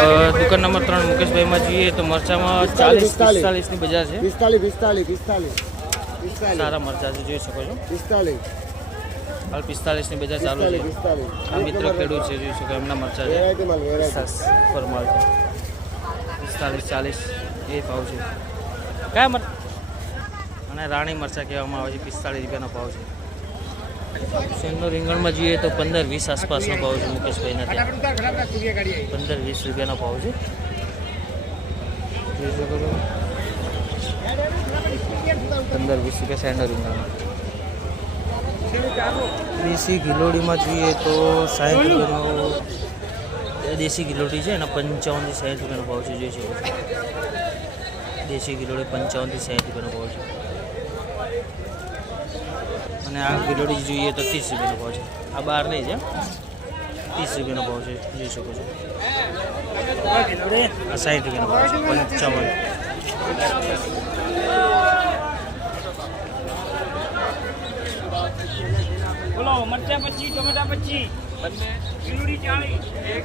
દુકાન નંબર 3 મુકેશભાઈમાં જોઈએ તો મરચામાં 40-45 ની બજાર છે. 45 સારા મરચા છે, જોઈ શકો છો. 45 હાલ 45 ની બજાર ચાલુ છે. આ મિત્ર ખેડૂત છે, જોઈ શકો એમના મરચા છે. ફરમાલ છે 45-40 એ ભાવ છે. કયા મરચા અને રાણી મરચા કહેવામાં આવે છે. 45 રૂપિયાનો ભાવ છે. શેરનો રીંગણમાં જોઈએ તો 15-20 આસપાસનો ભાવ છે મુકેશભાઈના ત્યાં. 15-20 રૂપિયાનો ભાવ છે, જોઈ શકો છો. 15-20 રૂપિયા શેરનો રીંગણમાં. દેશી ગિલોડીમાં જોઈએ તો 60 રૂપિયાનો દેશી ગિલોડી છે, એના 55-60 રૂપિયાનો ભાવ છે, જોઈ શકો છો. દેશી ગિલોડી 55-60 રૂપિયાનો ભાવ છે. અને આ ગિલોડી જોઈએ તો 30 રૂપિયાનો ભાવ છે. આ બહાર નહીં છે, 30 રૂપિયાનો ભાવ છે, જોઈ શકો છો. આ 60 રૂપિયાનો ભાવ છે. 55 બોલો મરચા 25 ટમેટા 25 બંને ગિલોડી 40 એક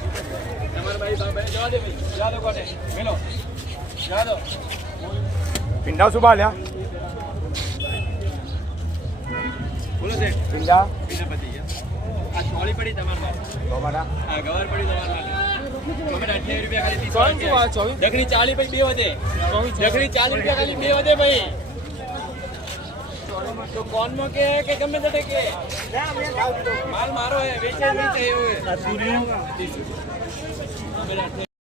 તમારા ભાઈ જવા દે ભાઈ જવા દો કોને મેલો જવા દો પિંડા સુબા લ્યા બોલો છે પિંડા પતિ આ ચોળી પડી તમારા ટોમાટા આ ગવાર પડી તમારા ટોમેટા 28 રૂપિયા ખાલી 30 ડગરી 40 પછી 2 વધે ડગરી 40 રૂપિયા ખાલી 2 વધે ભાઈ तो कौन में के गमे दे के माल मारो है वेचे नहीं चाहिए